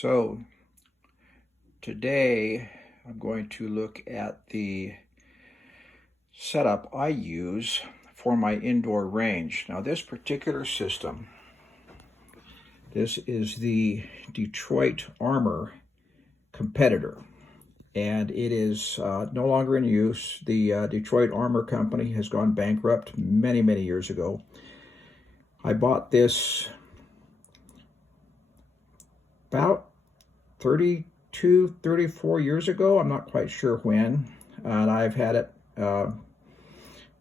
So today I'm going to look at the setup I use for my indoor range. Now this particular system, this is the Detroit Armor Competitor, and it is no longer in use. The Detroit Armor Company has gone bankrupt many years ago. I bought this about 34 years ago. I'm not quite sure when, and I've had it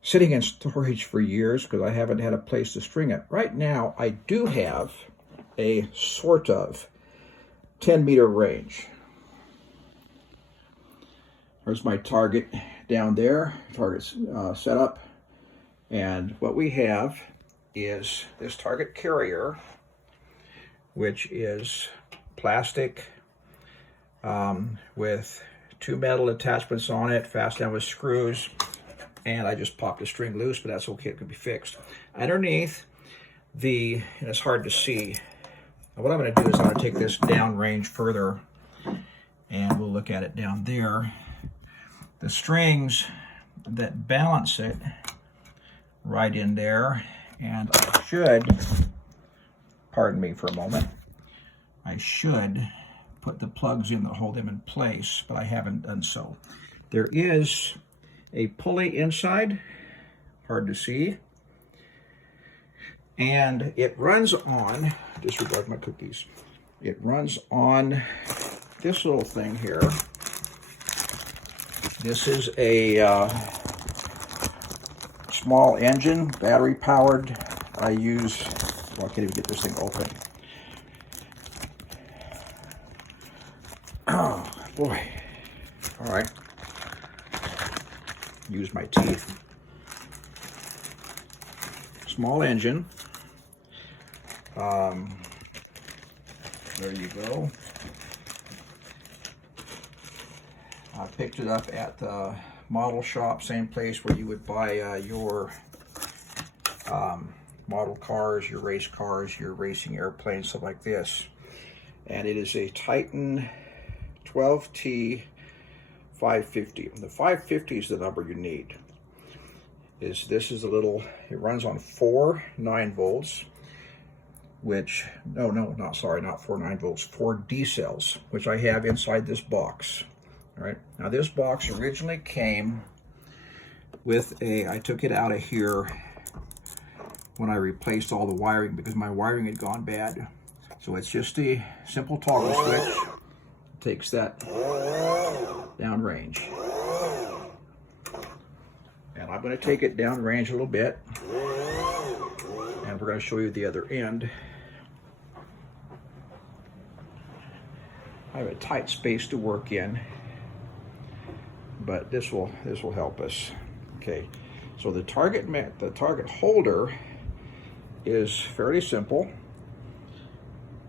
sitting in storage for years because I haven't had a place to string it. Right now I do have a sort of 10-meter range. There's my target down there, target's set up, and what we have is this target carrier, which is plastic with two metal attachments on it, fastened down with screws, and I just popped the string loose, but that's okay, it can be fixed. Underneath and it's hard to see, what I'm going to do is I'm going to take this down range further, and we'll look at it down there. The strings that balance it right in there, and I should, pardon me for a moment, I should put the plugs in that hold them in place, but I haven't done so. There is a pulley inside, hard to see, and it runs on, disregard my cookies, it runs on this little thing here. This is a small engine, battery powered. I use, well, I can't even get this thing open. Oh boy. All right. Use my teeth. Small engine. There you go. I picked it up at the model shop, same place where you would buy your model cars, your race cars, your racing airplanes, stuff like this. And it is a Titan 12T 550. The 550 is the number you need. This is a little, it runs on 4 9-volts, which, not 4 9-volts, 4 D cells, which I have inside this box. All right, now this box originally came with I took it out of here when I replaced all the wiring because my wiring had gone bad. So it's just a simple toggle switch. It takes that down range. And I'm going to take it down range a little bit. And we're going to show you the other end. I have a tight space to work in, but this will help us. Okay, so the target holder is fairly simple.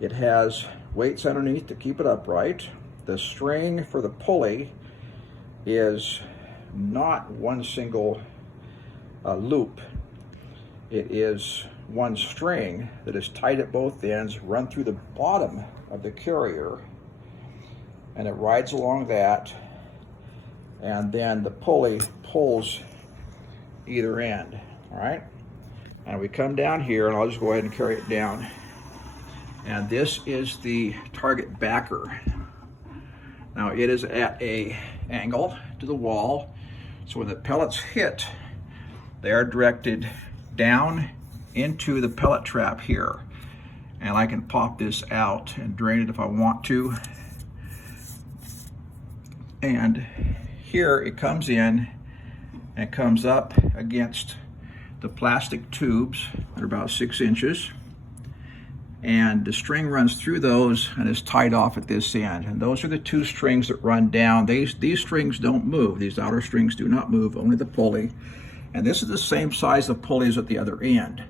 It has weights underneath to keep it upright. The string for the pulley is not one single loop. It is one string that is tight at both ends, run through the bottom of the carrier, and it rides along that, and then the pulley pulls either end. All right, and we come down here, and I'll just go ahead and carry it down. And this is the target backer. Now it is at a angle to the wall, so when the pellets hit, they are directed down into the pellet trap here. And I can pop this out and drain it if I want to. And here it comes in and comes up against the plastic tubes that are about 6 inches. And the string runs through those and is tied off at this end. And those are the 2 strings that run down. These strings don't move. These outer strings do not move, only the pulley. And this is the same size of pulleys at the other end.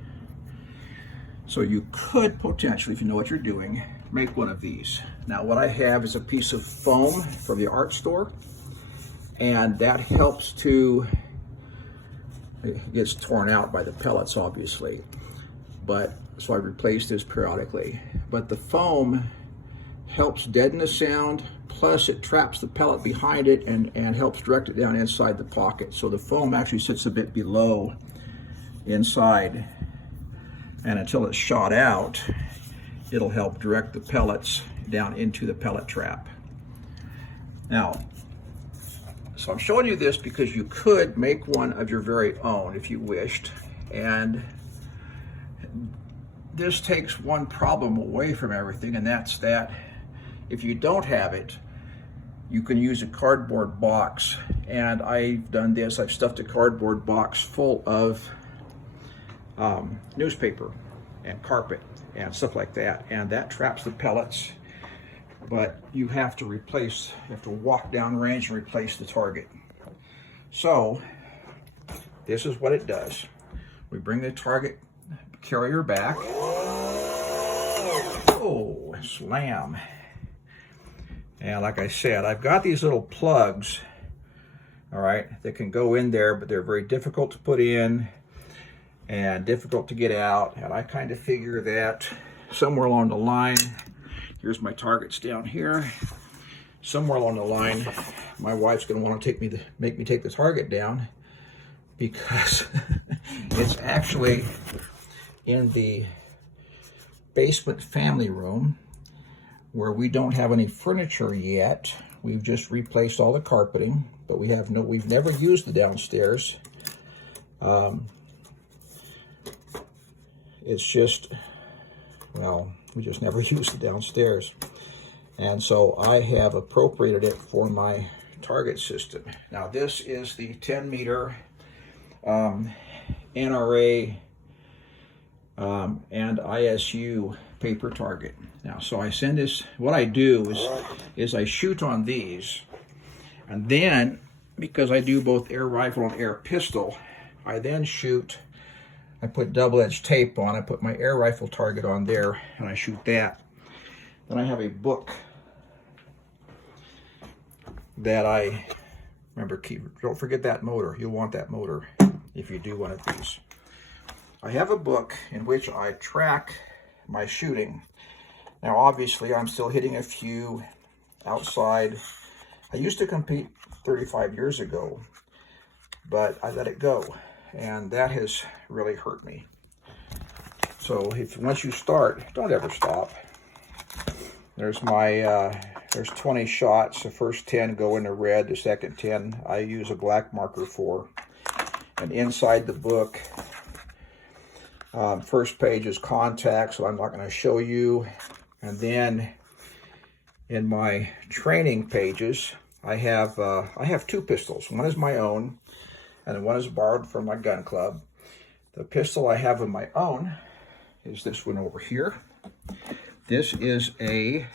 So you could potentially, if you know what you're doing, make one of these. Now what I have is a piece of foam from the art store, and that helps to, it gets torn out by the pellets obviously, but so I replace this periodically. But the foam helps deaden the sound, plus it traps the pellet behind it and helps direct it down inside the pocket. So the foam actually sits a bit below inside, and until it's shot out, it'll help direct the pellets down into the pellet trap. Now, so I'm showing you this because you could make one of your very own if you wished, and this takes one problem away from everything, and that's that if you don't have it, you can use a cardboard box. And I've done this. I've stuffed a cardboard box full of newspaper and carpet and stuff like that, and that traps the pellets. But you have to walk down range and replace the target. So this is what it does. We bring the target carrier back. Oh, slam. And like I said, I've got these little plugs, all right, that can go in there, but they're very difficult to put in and difficult to get out. And I kind of figure that somewhere along the line, here's my targets down here. Somewhere along the line, my wife's going to want to make me take the target down, because it's actually in the basement family room where we don't have any furniture yet. We've just replaced all the carpeting, but we've never used the downstairs. It's just, well, we just never used the downstairs. And so I have appropriated it for my target system. Now this is the 10 meter NRA and ISU paper target. Now, so I send this, what I do is I shoot on these, and then, because I do both air rifle and air pistol, I then shoot, I put double-edged tape on, I put my air rifle target on there, and I shoot that. Then I have a book that don't forget that motor. You'll want that motor if you do one of these. I have a book in which I track my shooting. Now, obviously, I'm still hitting a few outside. I used to compete 35 years ago, but I let it go, and that has really hurt me. So once you start, don't ever stop. There's there's 20 shots. The first 10 go into red. The second 10 I use a black marker for. And inside the book, first page is contact, so I'm not going to show you. And then in my training pages, I have two pistols. One is my own, and one is borrowed from my gun club. The pistol I have of my own is this one over here. This is a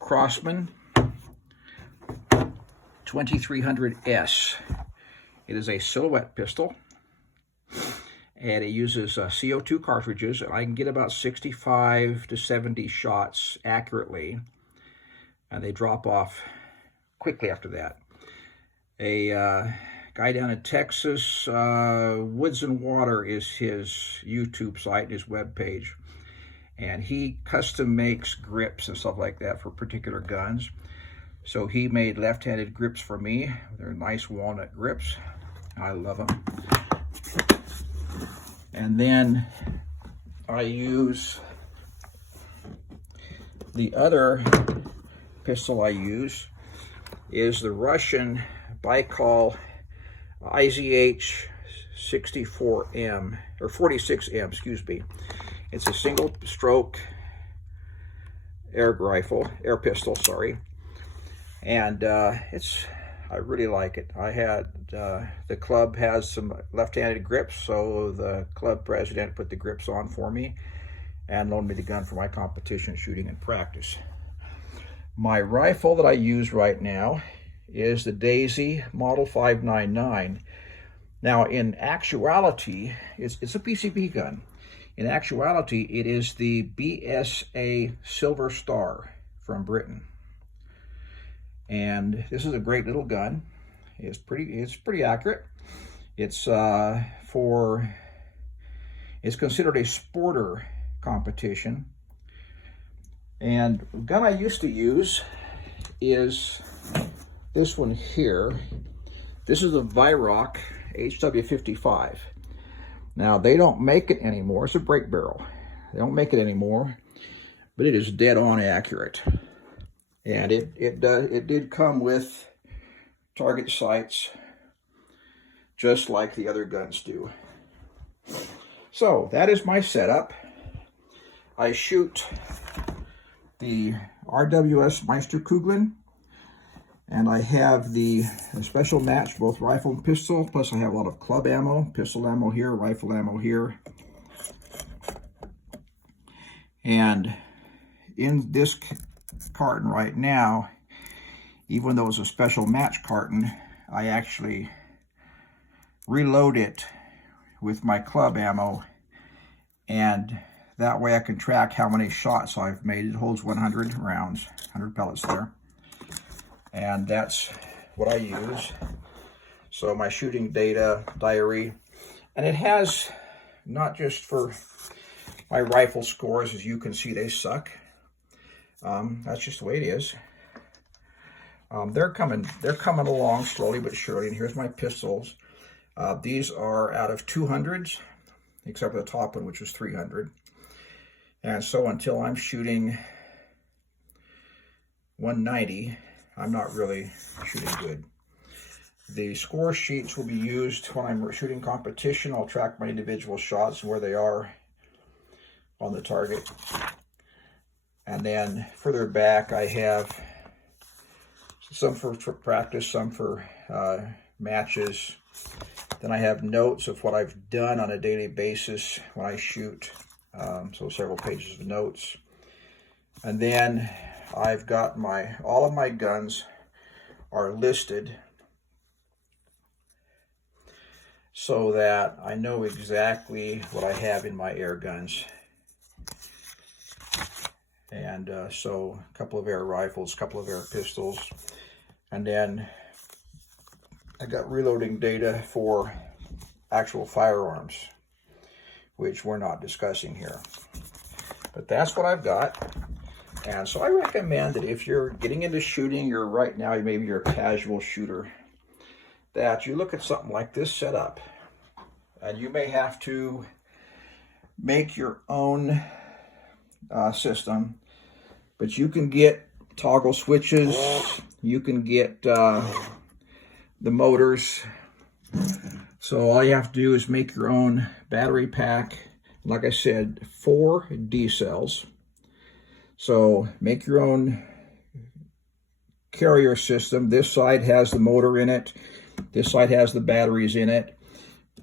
Crosman 2300S. It is a silhouette pistol, and it uses CO2 cartridges, and I can get about 65 to 70 shots accurately, and they drop off quickly after that. A guy down in Texas, Woods and Water is his YouTube site, his webpage, and he custom makes grips and stuff like that for particular guns. So he made left-handed grips for me. They're nice walnut grips. I love them. And then I use the other pistol I use is the Russian Baikal IZH 64M, or 46M, excuse me. It's a single stroke air pistol, sorry. And I really like it. The club has some left-handed grips, so the club president put the grips on for me and loaned me the gun for my competition shooting and practice. My rifle that I use right now is the Daisy Model 599. Now, in actuality, it's a PCP gun. In actuality, it is the BSA Silver Star from Britain. And this is a great little gun. It's pretty accurate. It's considered a sporter competition. And the gun I used to use is this one here. This is a Weirock HW55. Now, they don't make it anymore. It's a break barrel. They don't make it anymore, but it is dead on accurate. And it did come with target sights, just like the other guns do. So that is my setup. I shoot the RWS Meisterkugeln, and I have the special match, both rifle and pistol, plus I have a lot of club ammo, pistol ammo here, rifle ammo here. And in this carton right now, even though it's a special match carton, I actually reload it with my club ammo, and that way I can track how many shots I've made. It holds 100 rounds, 100 pellets there. And that's what I use. So my shooting data diary, and it has not just for my rifle scores, as you can see, they suck. That's just the way it is. They're coming along slowly but surely. And here's my pistols. These are out of 200s, except for the top one, which was 300. And so until I'm shooting 190, I'm not really shooting good. The score sheets will be used when I'm shooting competition. I'll track my individual shots and where they are on the target. And then further back, I have some for practice, some for matches. Then I have notes of what I've done on a daily basis when I shoot. So several pages of notes. And then I've got all of my guns are listed so that I know exactly what I have in my air guns. And so a couple of air rifles, a couple of air pistols, and then I got reloading data for actual firearms, which we're not discussing here. But that's what I've got. And so I recommend that if you're getting into shooting, right now, maybe you're a casual shooter, that you look at something like this setup. And you may have to make your own system, but you can get toggle switches, you can get the motors. So all you have to do is make your own battery pack. Like I said, 4 D cells. So make your own carrier system. This side has the motor in it. This side has the batteries in it.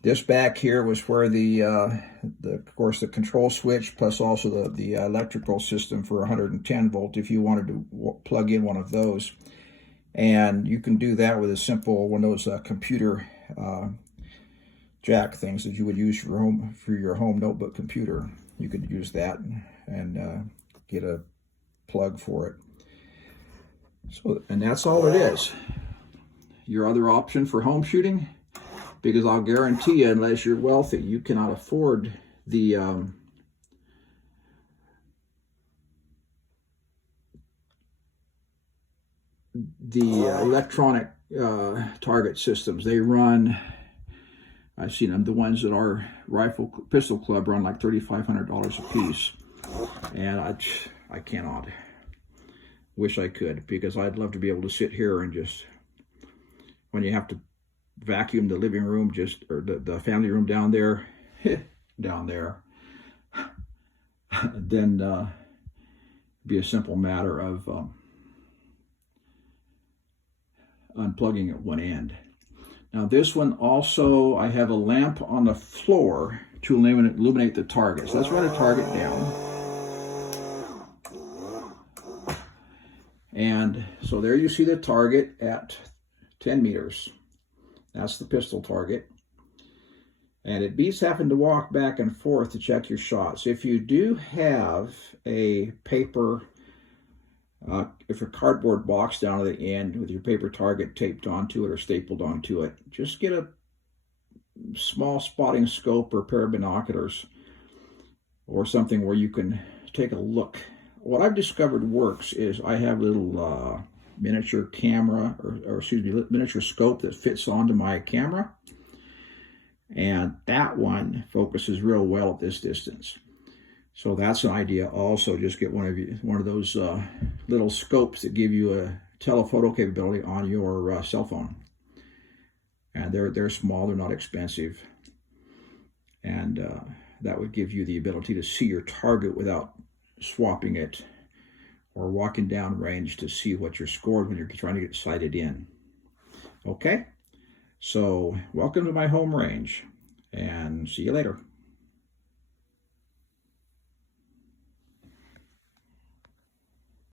This back here was where of course, the control switch, plus also the electrical system for 110 volt if you wanted to plug in one of those. And you can do that with a simple one of those computer jack things that you would use for your home notebook computer. You could use that and get a plug for it. So, and that's all it is. Your other option for home shooting, because I'll guarantee you, unless you're wealthy, you cannot afford the electronic target systems. They run, I've seen them, the ones that our pistol club run like $3,500 a piece. And I cannot. Wish I could, because I'd love to be able to sit here and just, when you have to vacuum the living room, or the family room down there, then be a simple matter of unplugging at one end. Now this one also, I have a lamp on the floor to illuminate the target. So let's run a target down. And so there you see the target at 10 meters. That's the pistol target. And it beats having to walk back and forth to check your shots. If you do have a paper, if a cardboard box down at the end with your paper target taped onto it or stapled onto it, just get a small spotting scope or a pair of binoculars or something where you can take a look what I've discovered works is I have a little miniature camera, or excuse me, miniature scope that fits onto my camera. And that one focuses real well at this distance. So that's an idea also. Just get one of those little scopes that give you a telephoto capability on your cell phone. And they're small, they're not expensive. And that would give you the ability to see your target without swapping it or walking down range to see what you're scored when you're trying to get sighted in. Okay, so welcome to my home range, and see you later.